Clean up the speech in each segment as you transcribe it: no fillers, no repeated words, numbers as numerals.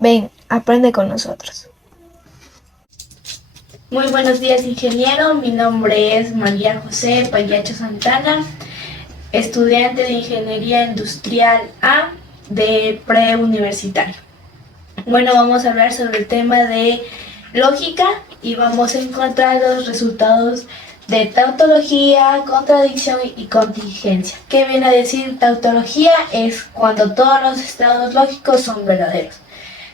Ven, aprende con nosotros. Muy buenos días, ingeniero. Mi nombre es María José Payacho Santana, estudiante de Ingeniería Industrial A de preuniversitario. Bueno, vamos a hablar sobre el tema de lógica y vamos a encontrar los resultados de tautología, contradicción y contingencia. ¿Qué viene a decir tautología? Es cuando todos los estados lógicos son verdaderos.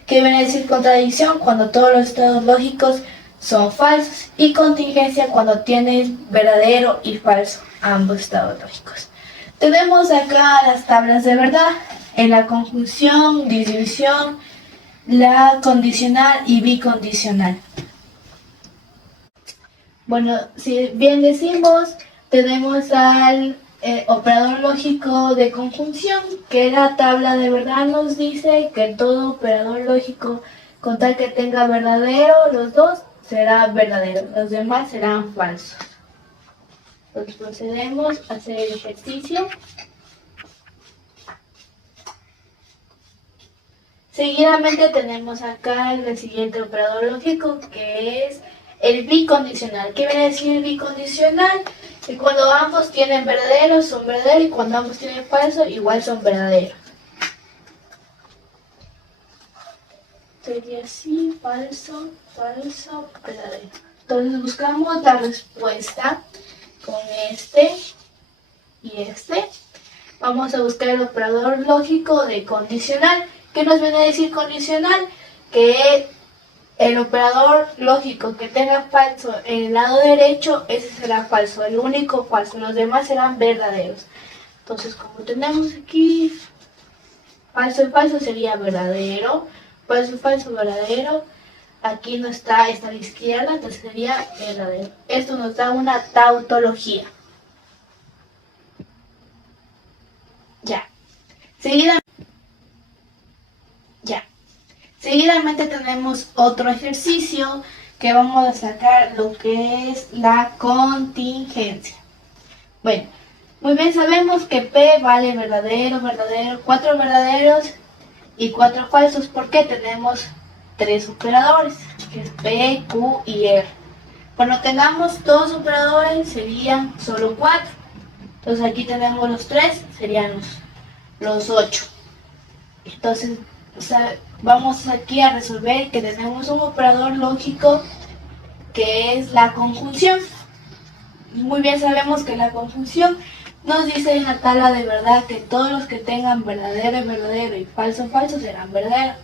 ¿Qué viene a decir contradicción? Cuando todos los estados lógicos son falsos. Y contingencia cuando tienen verdadero y falso ambos estados lógicos. Tenemos acá las tablas de verdad en la conjunción, disyunción, la condicional y bicondicional. Bueno, si bien decimos, tenemos al operador lógico de conjunción, que la tabla de verdad nos dice que todo operador lógico, con tal que tenga verdadero, los dos será verdadero, los demás serán falsos. Entonces procedemos a hacer el ejercicio. Seguidamente tenemos acá el siguiente operador lógico, que es el bicondicional. ¿Qué viene a decir bicondicional? Que cuando ambos tienen verdadero son verdaderos y cuando ambos tienen falso igual son verdaderos. Sería así, falso, falso, verdadero. Entonces buscamos la respuesta con este y este. Vamos a buscar el operador lógico de condicional. ¿Qué nos viene a decir condicional? Que el operador lógico que tenga falso en el lado derecho, ese será falso, el único falso, los demás serán verdaderos. Entonces, como tenemos aquí falso y falso sería verdadero, falso y falso verdadero, aquí no está, está a la izquierda, entonces sería verdadero. Esto nos da una tautología. Ya. Seguidamente tenemos otro ejercicio que vamos a sacar lo que es la contingencia. Bueno, muy bien sabemos que P vale verdadero, verdadero, 4 verdaderos y 4 falsos porque tenemos 3 operadores, que es P, Q y R. Cuando tengamos 2 operadores serían solo 4. Entonces aquí tenemos los 3, serían los 8. Entonces, vamos aquí a resolver que tenemos un operador lógico que es la conjunción. Muy bien sabemos que la conjunción nos dice en la tabla de verdad que todos los que tengan verdadero, verdadero y falso, falso serán verdaderos.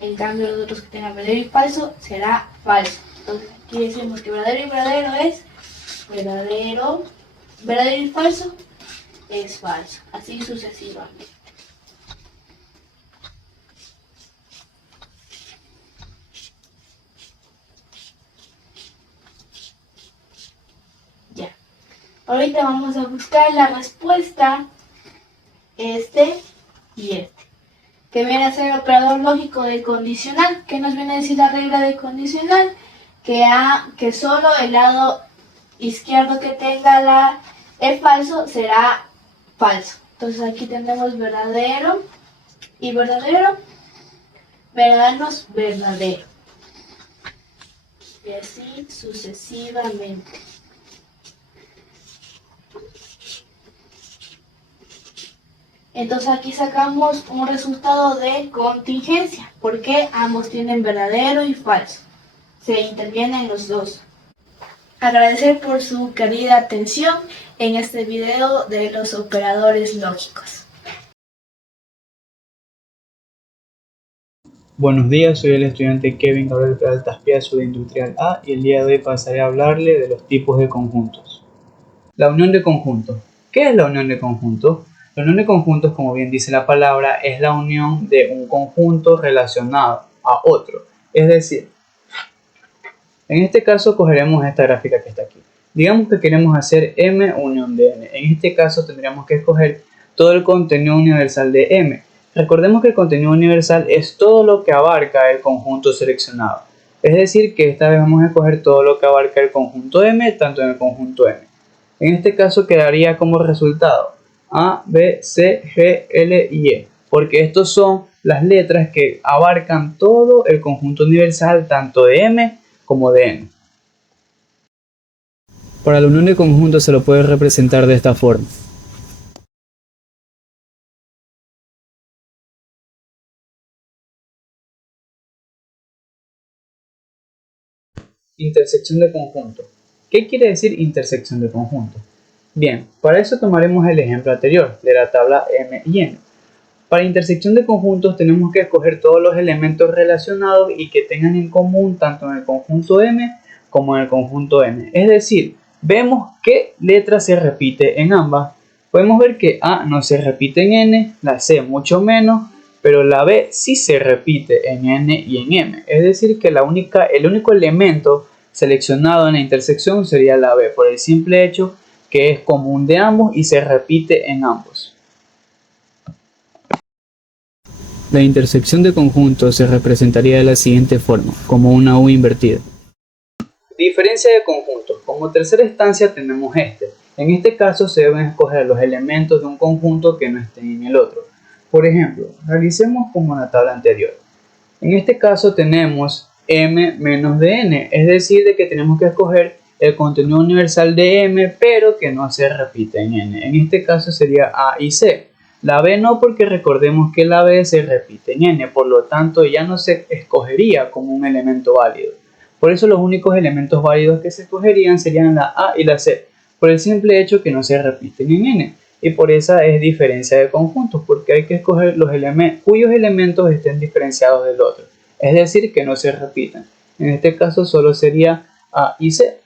En cambio, los otros que tengan verdadero y falso será falso. Entonces aquí decimos que verdadero y verdadero es verdadero, verdadero y falso es falso. Así sucesivamente. Ahorita vamos a buscar la respuesta, este y este, que viene a ser el operador lógico de condicional. ¿Qué nos viene a decir la regla de condicional? Que solo el lado izquierdo que tenga el falso será falso. Entonces aquí tenemos verdadero y verdadero, verdaderos, verdadero. Y así sucesivamente. Entonces aquí sacamos un resultado de contingencia, porque ambos tienen verdadero y falso. Se intervienen los dos. Agradecer por su querida atención en este video de los operadores lógicos. Buenos días, soy el estudiante Kevin Gabriel Peralta Piazzo de Industrial A y el día de hoy pasaré a hablarle de los tipos de conjuntos. La unión de conjuntos. ¿Qué es la unión de conjuntos? La unión de conjuntos, como bien dice la palabra, es la unión de un conjunto relacionado a otro. Es decir, en este caso cogeremos esta gráfica que está aquí. Digamos que queremos hacer M unión de N. En este caso tendríamos que escoger todo el contenido universal de M. Recordemos que el contenido universal es todo lo que abarca el conjunto seleccionado. Es decir, que esta vez vamos a escoger todo lo que abarca el conjunto M, tanto en el conjunto M. En este caso quedaría como resultado A, B, C, G, L y E, porque estos son las letras que abarcan todo el conjunto universal tanto de M como de N. Para la unión de conjuntos se lo puede representar de esta forma. Intersección de conjuntos. ¿Qué quiere decir intersección de conjuntos? Bien, para eso tomaremos el ejemplo anterior de la tabla M y N. Para intersección de conjuntos tenemos que escoger todos los elementos relacionados y que tengan en común tanto en el conjunto M como en el conjunto N. Es decir, vemos qué letra se repite en ambas. Podemos ver que A no se repite en N, la C mucho menos, pero la B sí se repite en N y en M. Es decir, que el único elemento seleccionado en la intersección sería la B, por el simple hecho que es común de ambos y se repite en ambos. La intersección de conjuntos se representaría de la siguiente forma, como una U invertida. Diferencia de conjuntos. Como tercera instancia tenemos este. En este caso se deben escoger los elementos de un conjunto que no estén en el otro. Por ejemplo, realicemos como en la tabla anterior. En este caso tenemos M menos de N, es decir, de que tenemos que escoger el contenido universal de M, pero que no se repite en N. En este caso sería A y C. La B no, porque recordemos que la B se repite en N, por lo tanto ya no se escogería como un elemento válido. Por eso los únicos elementos válidos que se escogerían serían la A y la C, por el simple hecho que no se repiten en N. Y por esa es diferencia de conjuntos, porque hay que escoger los cuyos elementos estén diferenciados del otro, es decir, que no se repitan. En este caso solo sería A y C.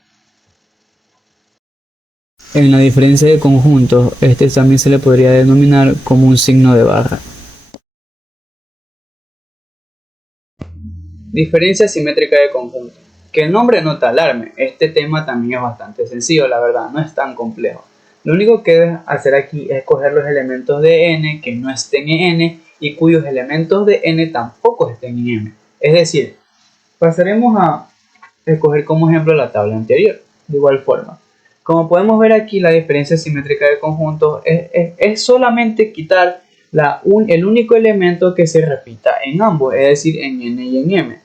En la diferencia de conjuntos, este también se le podría denominar como un signo de barra. Diferencia simétrica de conjuntos. Que el nombre no te alarme, este tema también es bastante sencillo, la verdad, no es tan complejo. Lo único que debes hacer aquí es coger los elementos de N que no estén en N y cuyos elementos de N tampoco estén en M. Es decir, pasaremos a escoger como ejemplo la tabla anterior, de igual forma. Como podemos ver aquí, la diferencia simétrica de conjuntos es solamente quitar el único elemento que se repita en ambos, es decir, en N y en M.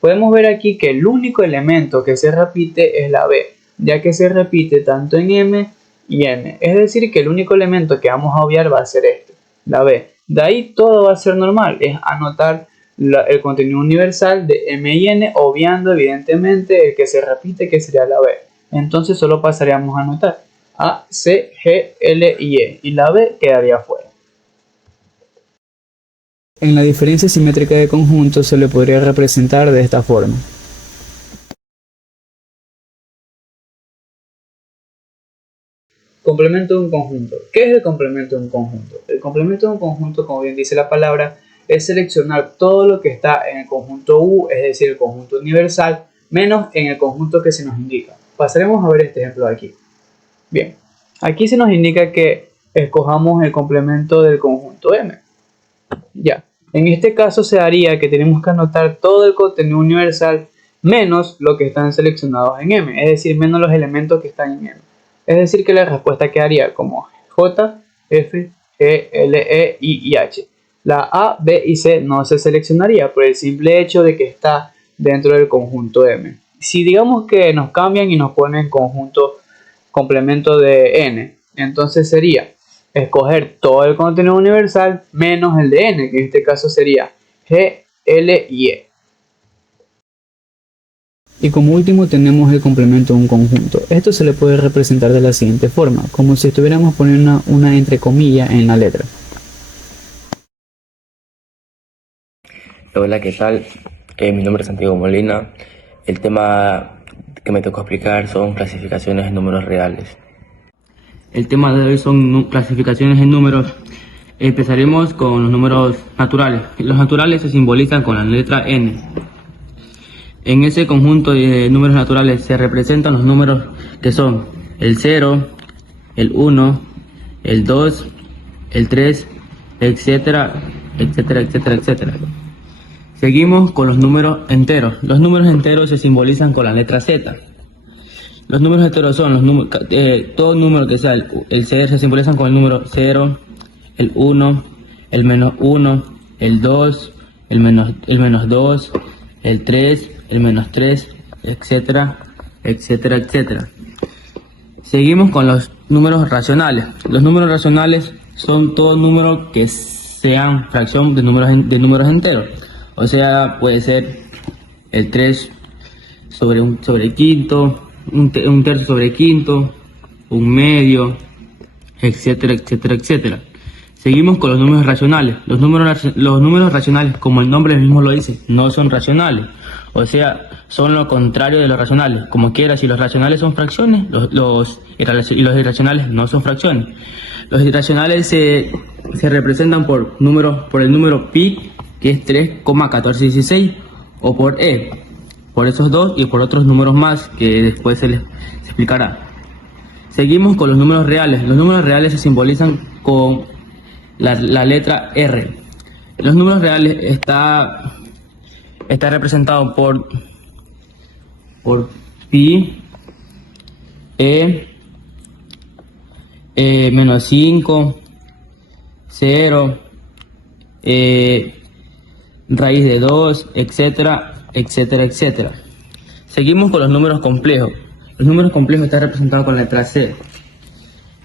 Podemos ver aquí que el único elemento que se repite es la B, ya que se repite tanto en M y N. Es decir, que el único elemento que vamos a obviar va a ser este, la B. De ahí todo va a ser normal, es anotar el contenido universal de M y N, obviando evidentemente el que se repite, que sería la B. Entonces solo pasaríamos a anotar A, C, G, L y E, y la B quedaría fuera. En la diferencia simétrica de conjuntos se le podría representar de esta forma. Complemento de un conjunto. ¿Qué es el complemento de un conjunto? El complemento de un conjunto, como bien dice la palabra, es seleccionar todo lo que está en el conjunto U, es decir, el conjunto universal, menos en el conjunto que se nos indica. Pasaremos a ver este ejemplo de aquí. Bien, aquí se nos indica que escojamos el complemento del conjunto M. Ya, en este caso se daría que tenemos que anotar todo el contenido universal menos lo que están seleccionados en M, es decir, menos los elementos que están en M. Es decir, que la respuesta quedaría como J, F, G, L, E, I y H. La A, B y C no se seleccionaría por el simple hecho de que está dentro del conjunto M. Si digamos que nos cambian y nos ponen complemento de N, entonces sería escoger todo el contenido universal menos el de N, que en este caso sería G, L y E. Y como último tenemos el complemento de un conjunto. Esto se le puede representar de la siguiente forma, como si estuviéramos poniendo una entre comillas en la letra. Hola, ¿qué tal? Mi nombre es Santiago Molina. El tema que me tocó explicar son clasificaciones en números reales. El tema de hoy son clasificaciones en números. Empezaremos con los números naturales. Los naturales se simbolizan con la letra N. En ese conjunto de números naturales se representan los números que son el 0, el 1, el 2, el 3, etcétera, etcétera, etcétera, etcétera. Seguimos con los números enteros. Los números enteros se simbolizan con la letra Z. Los números enteros son los números, todo número que sea el 0 se simbolizan con el número 0, el 1, el menos 1, el 2, el menos 2, el 3, el menos 3, etcétera, etcétera, etcétera. Seguimos con los números racionales. Los números racionales son todos números que sean fracción de números enteros. O sea, puede ser el 3 sobre quinto, un tercio sobre quinto, un medio, etcétera, etcétera, etcétera. Seguimos con los números racionales. Los números racionales, como el nombre mismo lo dice, no son racionales. O sea, son lo contrario de los racionales. Como quiera, si los racionales son fracciones, los irracionales no son fracciones. Los irracionales se representan por el número pi, que es 3,1416, o por e, por esos dos y por otros números más que después se explicará. Seguimos con los números reales. Los números reales se simbolizan con la letra R. Los números reales está representado por pi, menos 5, 0, raíz de 2, etcétera, etcétera, etcétera. Seguimos con los números complejos. Los números complejos están representados con la letra C,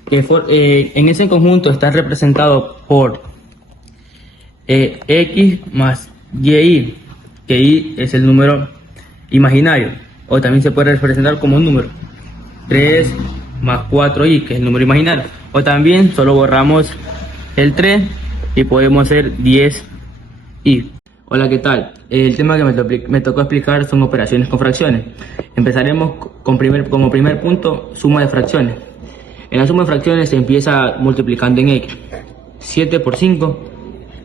que en ese conjunto está representado por x más y, que y es el número imaginario, o también se puede representar como un número. 3 más 4y, que es el número imaginario, o también solo borramos el 3 y podemos hacer 10y. Hola, ¿qué tal? El tema que me tocó explicar son operaciones con fracciones. Empezaremos como primer punto, suma de fracciones. En la suma de fracciones se empieza multiplicando en x. 7 por 5,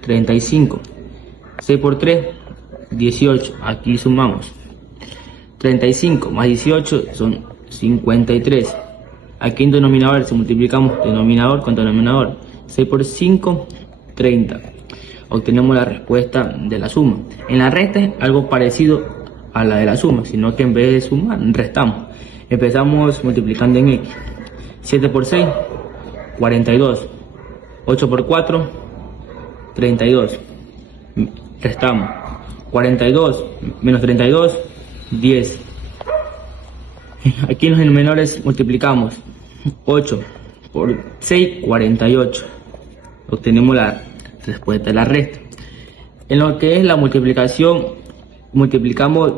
35. 6 por 3, 18. Aquí sumamos. 35 más 18 son 53. Aquí en denominador se multiplicamos denominador con denominador. 6 por 5, 30. Obtenemos la respuesta de la suma. En la resta es algo parecido a la de la suma, sino que en vez de sumar, restamos. Empezamos multiplicando en x. 7 por 6, 42. 8 por 4, 32. Restamos. 42 menos 32, 10. Aquí en los denominadores multiplicamos. 8 por 6, 48. Obtenemos la respuesta de la resta. En lo que es la multiplicación, multiplicamos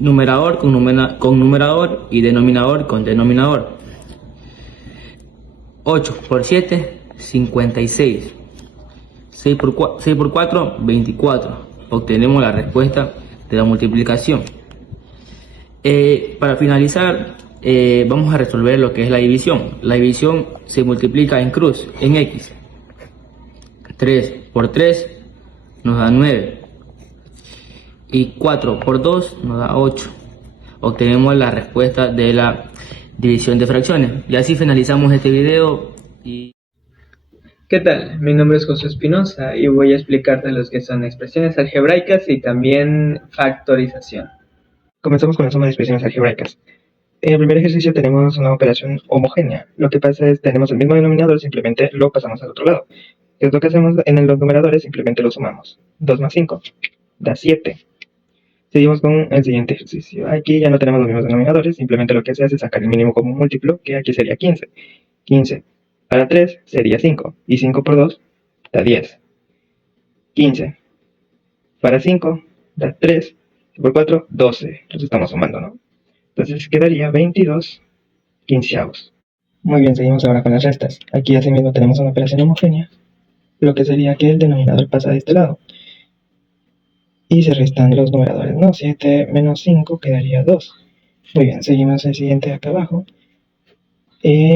numerador con numerador y denominador con denominador. 8 por 7, 56. 6 por 4, 24. Obtenemos la respuesta de la multiplicación. Para finalizar, vamos a resolver lo que es la división. La división se multiplica en cruz, en x. 3 por 3 nos da 9. Y 4 por 2 nos da 8. Obtenemos la respuesta de la división de fracciones. Y así finalizamos este video. ¿Qué tal? Mi nombre es José Espinosa y voy a explicarte lo que son expresiones algebraicas y también factorización. Comenzamos con la suma de expresiones algebraicas. En el primer ejercicio tenemos una operación homogénea. Lo que pasa es que tenemos el mismo denominador, simplemente lo pasamos al otro lado. ¿Qué es lo que hacemos en los numeradores? Simplemente lo sumamos. 2 más 5 da 7. Seguimos con el siguiente ejercicio. Aquí ya no tenemos los mismos denominadores, simplemente lo que se hace es sacar el mínimo común múltiplo, que aquí sería 15. 15 para 3 sería 5, y 5 por 2 da 10. 15 para 5 da 3, y por 4, 12. Entonces estamos sumando, ¿no? Entonces quedaría 22 quinceavos. Muy bien, seguimos ahora con las restas. Aquí asimismo tenemos una operación homogénea, lo que sería que el denominador pasa de este lado. Y se restan los numeradores, ¿no? 7 menos 5 quedaría 2. Muy bien, seguimos el siguiente acá abajo.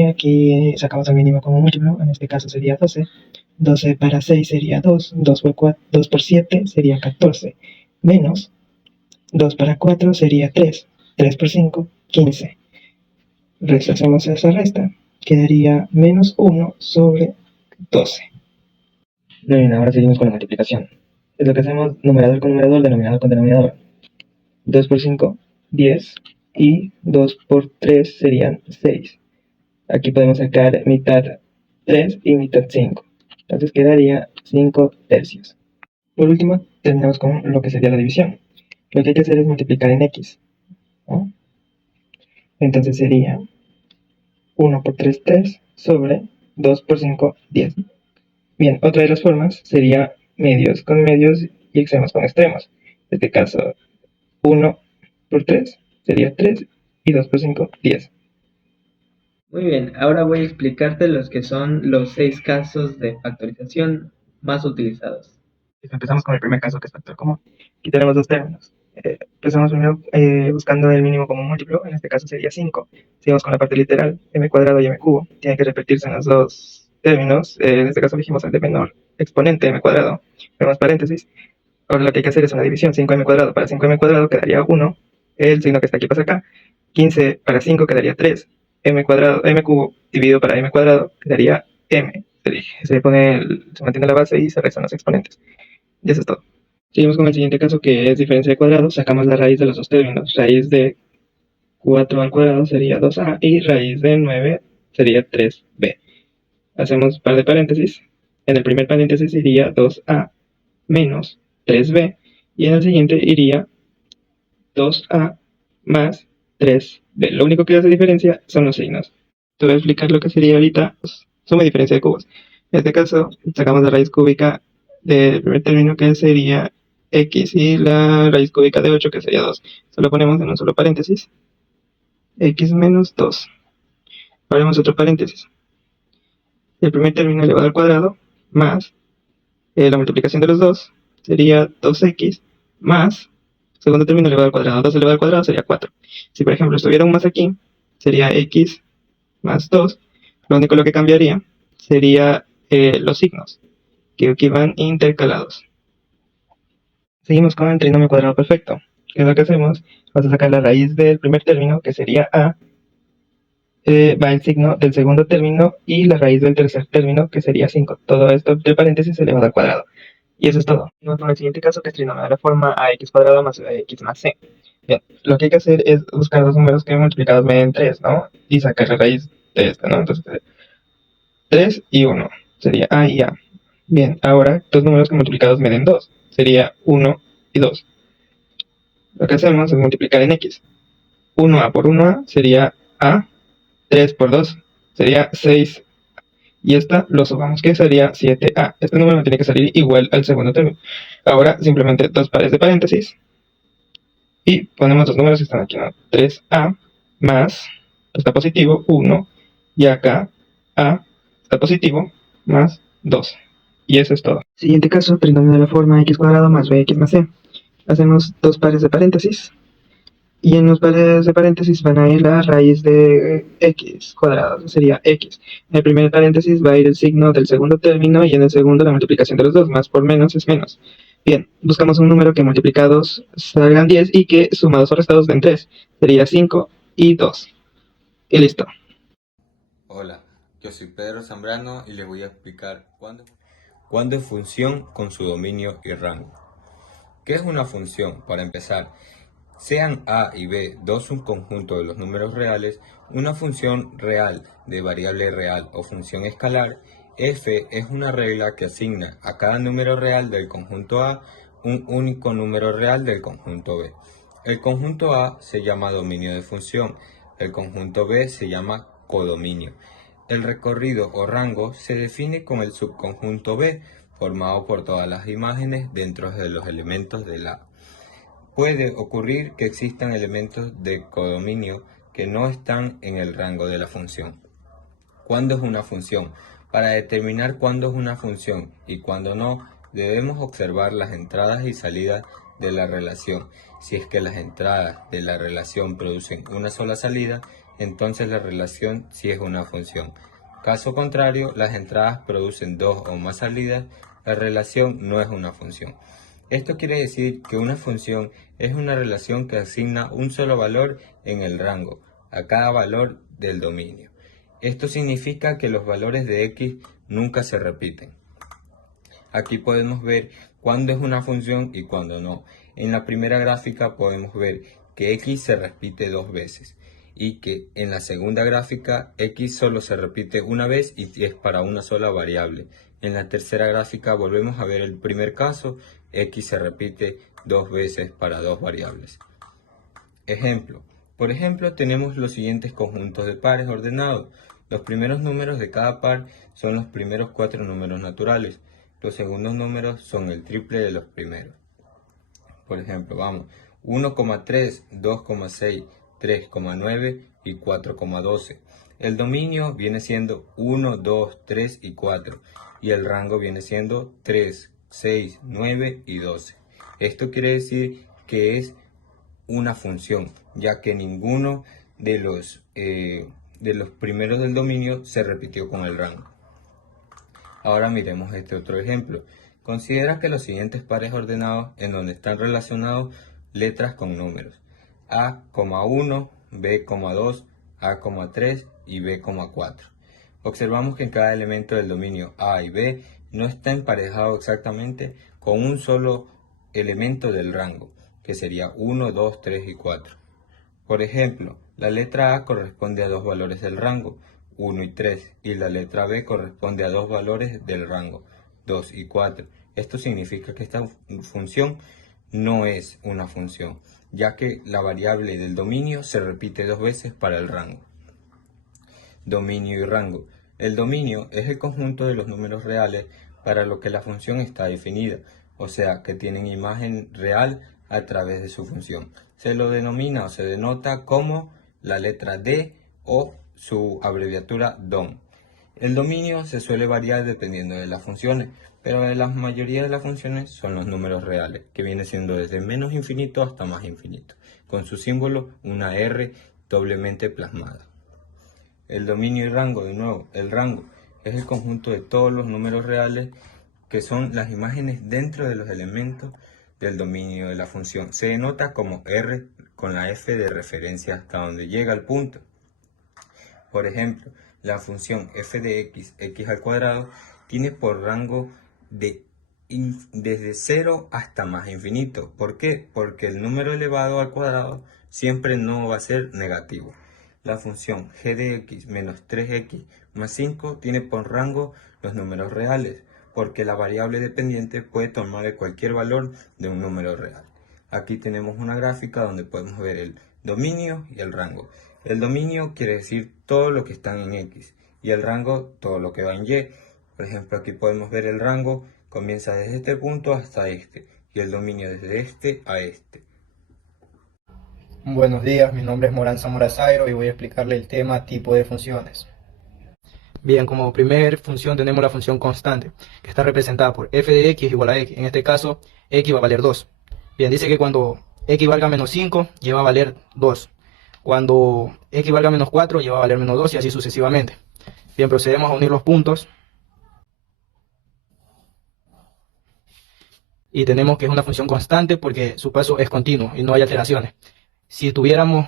Aquí sacamos el mínimo como múltiplo, en este caso sería 12. 12 para 6 sería 2. 2 por 7 sería 14. Menos 2 para 4 sería 3. 3 por 5, 15. Hacemos esa resta. Quedaría menos 1 sobre 12. Muy bien, ahora seguimos con la multiplicación. Es lo que hacemos numerador con numerador, denominador con denominador. 2 por 5, 10. Y 2 por 3 serían 6. Aquí podemos sacar mitad 3 y mitad 5. Entonces quedaría 5 tercios. Por último, terminamos con lo que sería la división. Lo que hay que hacer es multiplicar en x, ¿no? Entonces sería 1 por 3, 3, sobre 2 por 5, 10. Bien, otra de las formas sería medios con medios y extremos con extremos. En este caso, 1 por 3 sería 3 y 2 por 5, 10. Muy bien, ahora voy a explicarte los que son los 6 casos de factorización más utilizados. Empezamos con el primer caso, que es factor común. Aquí tenemos dos términos. Empezamos primero buscando el mínimo común múltiplo, en este caso sería 5. Seguimos con la parte literal, m cuadrado y m cubo. Tienen que repetirse en los dos términos. En este caso elegimos el de menor exponente, m cuadrado. Ponemos paréntesis. Ahora lo que hay que hacer es una división. 5m cuadrado para 5m cuadrado quedaría 1. El signo que está aquí pasa acá. 15 para 5 quedaría 3. M cuadrado, m cubo dividido para m cuadrado quedaría m. Se mantiene la base y se restan los exponentes. Y eso es todo. Seguimos con el siguiente caso, que es diferencia de cuadrados. Sacamos la raíz de los dos términos. Raíz de 4 al cuadrado sería 2a y raíz de 9 sería 3b. Hacemos par de paréntesis. En el primer paréntesis iría 2a menos 3b y en el siguiente iría 2a más 3b. Lo único que hace diferencia son los signos. Te voy a explicar lo que sería ahorita suma y diferencia de cubos. En este caso, sacamos la raíz cúbica del primer término, que sería x, y la raíz cúbica de 8, que sería 2. Solo ponemos en un solo paréntesis x menos 2. Haremos otro paréntesis. El primer término elevado al cuadrado más la multiplicación de los dos sería 2x más segundo término elevado al cuadrado. 2 elevado al cuadrado sería 4. Si por ejemplo estuviera un más aquí, sería x más 2. Lo que cambiaría sería los signos, que aquí van intercalados. Seguimos con el trinomio cuadrado perfecto. ¿Qué es lo que hacemos? Vamos a sacar la raíz del primer término, que sería a, va el signo del segundo término y la raíz del tercer término, que sería 5. Todo esto entre paréntesis elevado al cuadrado. Y eso es todo. Vamos con el siguiente caso, que es trinomio de la forma ax cuadrado más x más c. Bien, lo que hay que hacer es buscar dos números que multiplicados me den 3, ¿no? Y sacar la raíz de este, ¿no? Entonces, 3 y 1 sería a y a. Bien, ahora dos números que multiplicados me den 2. Sería 1 y 2. Lo que hacemos es multiplicar en x. 1a por 1a sería a. 3 por 2 sería 6. Y esta lo sumamos, que sería 7a. Este número tiene que salir igual al segundo término. Ahora simplemente dos pares de paréntesis. Y ponemos los números que están aquí, ¿no? 3a más, está positivo, 1. Y acá a está positivo, más 2. Y eso es todo. Siguiente caso, trinomio de la forma x cuadrado más bx más c. Hacemos dos pares de paréntesis. Y en los pares de paréntesis van a ir la raíz de x cuadrado, sería x. En el primer paréntesis va a ir el signo del segundo término y en el segundo la multiplicación de los dos. Más por menos es menos. Bien, buscamos un número que multiplicados salgan 10 y que sumados o restados den 3. Sería 5 y 2. Y listo. Hola, yo soy Pedro Zambrano y les voy a explicar cuándo es función con su dominio y rango. ¿Qué es una función? Para empezar, sean a y b dos subconjuntos de los números reales, una función real de variable real o función escalar, f es una regla que asigna a cada número real del conjunto A un único número real del conjunto B. El conjunto A se llama dominio de función, el conjunto B se llama codominio. El recorrido o rango se define con el subconjunto B, formado por todas las imágenes dentro de los elementos de la. Puede ocurrir que existan elementos de codominio que no están en el rango de la función. ¿Cuándo es una función? Para determinar cuándo es una función y cuándo no, debemos observar las entradas y salidas de la relación. Si es que las entradas de la relación producen una sola salida, entonces la relación sí es una función. Caso contrario, las entradas producen dos o más salidas, la relación no es una función. Esto quiere decir que una función es una relación que asigna un solo valor en el rango a cada valor del dominio. Esto significa que los valores de x nunca se repiten. Aquí podemos ver cuándo es una función y cuándo no. En la primera gráfica podemos ver que x se repite dos veces. y que en la segunda gráfica x solo se repite una vez y es para una sola variable. En la tercera gráfica volvemos a ver el primer caso, x se repite dos veces para dos variables. Ejemplo. Por ejemplo, tenemos los siguientes conjuntos de pares ordenados. Los primeros números de cada par son los primeros 4 números naturales. Los segundos números son el triple de los primeros. Por ejemplo, vamos, 1,3, 2,6, 3,9 y 4,12. El dominio viene siendo 1, 2, 3 y 4. Y el rango viene siendo 3, 6, 9 y 12. Esto quiere decir que es una función, ya que ninguno de los primeros del dominio se repitió con el rango. Ahora miremos este otro ejemplo. Considera que los siguientes pares ordenados en donde están relacionados letras con números: A,1, B,2, A,3 y B,4. Observamos que en cada elemento del dominio A y B no está emparejado exactamente con un solo elemento del rango, que sería 1, 2, 3 y 4. Por ejemplo, la letra A corresponde a dos valores del rango, 1 y 3, y la letra B corresponde a dos valores del rango, 2 y 4. Esto significa que esta función no es una función, ya que la variable del dominio se repite dos veces para el rango. Dominio y rango. El dominio es el conjunto de los números reales para lo que la función está definida, o sea, que tienen imagen real a través de su función. Se lo denomina o se denota como la letra D o su abreviatura DOM. El dominio se suele variar dependiendo de las funciones, pero la mayoría de las funciones son los números reales, que viene siendo desde menos infinito hasta más infinito, con su símbolo una R doblemente plasmada. El dominio y rango, de nuevo, el rango es el conjunto de todos los números reales que son las imágenes dentro de los elementos del dominio de la función. Se denota como R con la F de referencia hasta donde llega el punto. Por ejemplo, la función f de x al cuadrado, tiene por rango desde 0 hasta más infinito. ¿Por qué? Porque el número elevado al cuadrado siempre no va a ser negativo. La función g de x menos 3x más 5 tiene por rango los números reales, porque la variable dependiente puede tomar cualquier valor de un número real. Aquí tenemos una gráfica donde podemos ver el dominio y el rango. El dominio quiere decir todo lo que está en x y el rango todo lo que va en y. Por ejemplo, aquí podemos ver el rango comienza desde este punto hasta este y el dominio desde este a este. Buenos días, mi nombre es Morán Zamora Zairo y voy a explicarle el tema tipo de funciones. Bien, como primer función tenemos la función constante, que está representada por f de x igual a x. En este caso, x va a valer 2. Bien, dice que cuando x valga menos 5, lleva a valer 2. Cuando x valga menos 4, lleva a valer menos 2 y así sucesivamente. Bien, procedemos a unir los puntos. Y tenemos que es una función constante porque su paso es continuo y no hay alteraciones. Si tuviéramos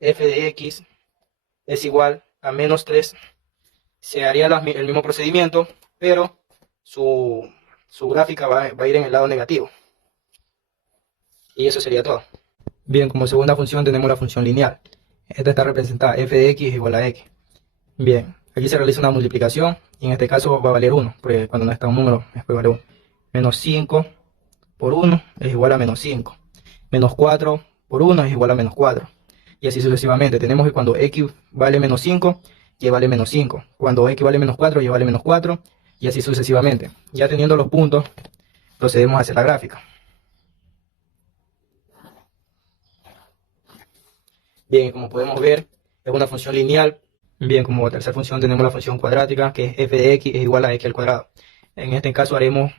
f de x es igual a menos 3, se haría el mismo procedimiento, pero su gráfica va a ir en el lado negativo. Y eso sería todo. Bien, como segunda función tenemos la función lineal. Esta está representada f de x igual a x. Bien, aquí se realiza una multiplicación y en este caso va a valer 1, porque cuando no está un número, después vale 1. Menos 5 por 1 es igual a menos 5. Menos 4 por 1 es igual a menos 4. Y así sucesivamente. Tenemos que cuando x vale menos 5, y vale menos 5. Cuando x vale menos 4, y vale menos 4. Y así sucesivamente. Ya teniendo los puntos, procedemos a hacer la gráfica. Bien, como podemos ver, es una función lineal. Bien, como tercera función tenemos la función cuadrática, que es f de x es igual a x al cuadrado. En este caso haremos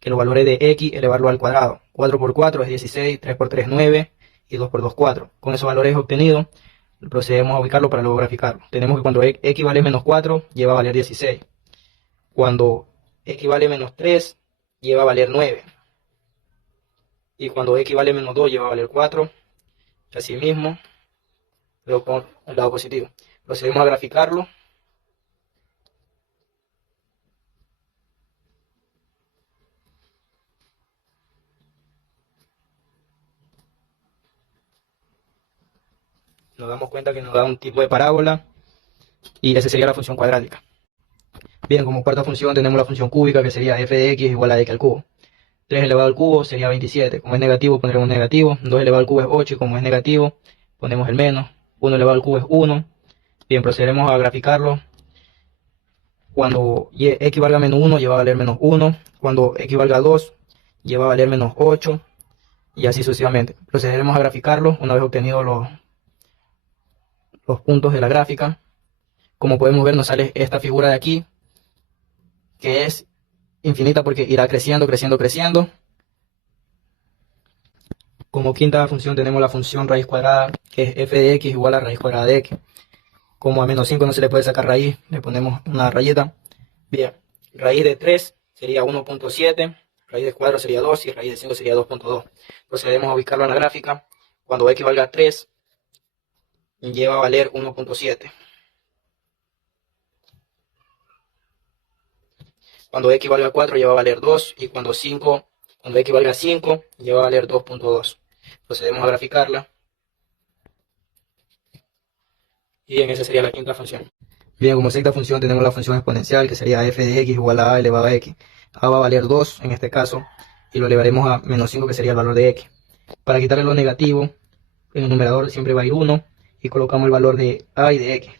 que los valores de x elevarlo al cuadrado. 4 por 4 es 16, 3 por 3 9 y 2 por 2 4. Con esos valores obtenidos procedemos a ubicarlo para luego graficarlo. Tenemos que cuando x vale menos 4 lleva a valer 16. Cuando x vale menos 3 lleva a valer 9. Y cuando x vale menos 2 lleva a valer 4. Y así mismo, luego con el lado positivo. Procedemos a graficarlo. nos damos cuenta que nos da un tipo de parábola y esa sería la función cuadrática. Bien, como cuarta función tenemos la función cúbica, que sería f de x igual a x al cubo. 3 elevado al cubo sería 27, como es negativo pondremos negativo, 2 elevado al cubo es 8 y como es negativo ponemos el menos, 1 elevado al cubo es 1. Bien, procederemos a graficarlo. Cuando x valga menos 1 lleva a valer menos 1, cuando x valga 2 lleva a valer menos 8 y así sucesivamente. Procederemos a graficarlo una vez obtenidos los puntos de la gráfica. Como podemos ver nos sale esta figura de aquí, que es infinita porque irá creciendo, creciendo, creciendo. Como quinta función tenemos la función raíz cuadrada, que es f de x igual a raíz cuadrada de x. Como a menos 5 no se le puede sacar raíz, le ponemos una rayita. Bien, raíz de 3 sería 1.7, raíz de 4 sería 2 y raíz de 5 sería 2.2. Procedemos a ubicarlo en la gráfica. Cuando x valga 3, lleva a valer 1.7. Cuando x valga 4 lleva a valer 2 y cuando x valga 5 lleva a valer 2.2. Procedemos a graficarla. Y bien, esa sería la quinta función. Bien, como sexta función tenemos la función exponencial, que sería f de x igual a elevado a x. A va a valer 2 en este caso y lo elevaremos a menos 5, que sería el valor de x. Para quitarle lo negativo, en el numerador siempre va a ir 1 y colocamos el valor de a y de x.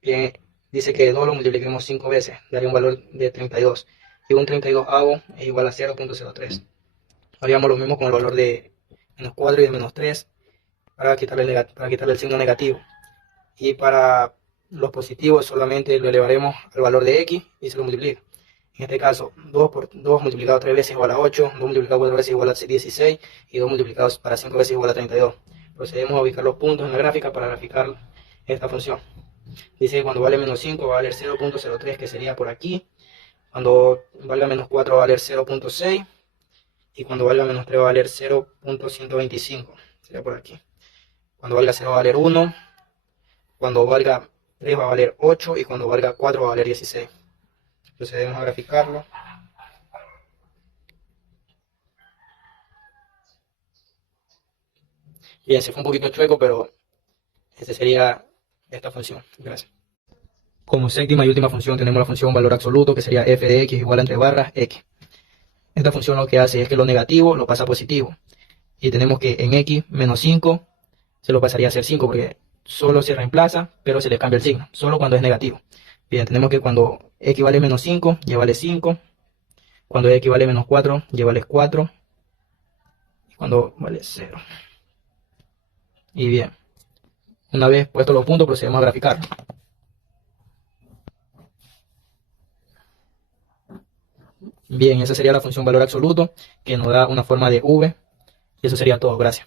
Bien, dice que 2 lo multipliquemos 5 veces, daría un valor de 32. Y un 32avo es igual a 0.03. Haríamos lo mismo con el valor de menos 4 y de menos 3 para quitarle el signo negativo. Y para los positivos solamente lo elevaremos al valor de x y se lo multiplica. En este caso, 2 por 2 multiplicado 3 veces igual a 8, 2 multiplicado 4 veces igual a 16 y 2 multiplicado para 5 veces igual a 32. Procedemos a ubicar los puntos en la gráfica para graficar esta función. Dice que cuando vale menos 5 va a valer 0.03, que sería por aquí. Cuando valga menos 4 va a valer 0.6 y cuando valga menos 3 va a valer 0.125, sería por aquí. Cuando valga 0 va a valer 1, cuando valga 3 va a valer 8 y cuando valga 4 va a valer 16. Procedemos a graficarlo. Bien, se fue un poquito chueco, pero esta sería esta función. Gracias. Como séptima y última función tenemos la función valor absoluto, que sería f de x igual a entre barras x. Esta función lo que hace es que lo negativo lo pasa a positivo. Y tenemos que en x menos 5 se lo pasaría a ser 5 porque solo se reemplaza, pero se le cambia el signo, solo cuando es negativo. Bien, tenemos que cuando x vale menos 5, y vale 5. Cuando x vale menos 4, y vale 4. Y cuando vale 0. Y bien, una vez puestos los puntos procedemos a graficar. Bien, esa sería la función valor absoluto, que nos da una forma de v. Y eso sería todo. Gracias.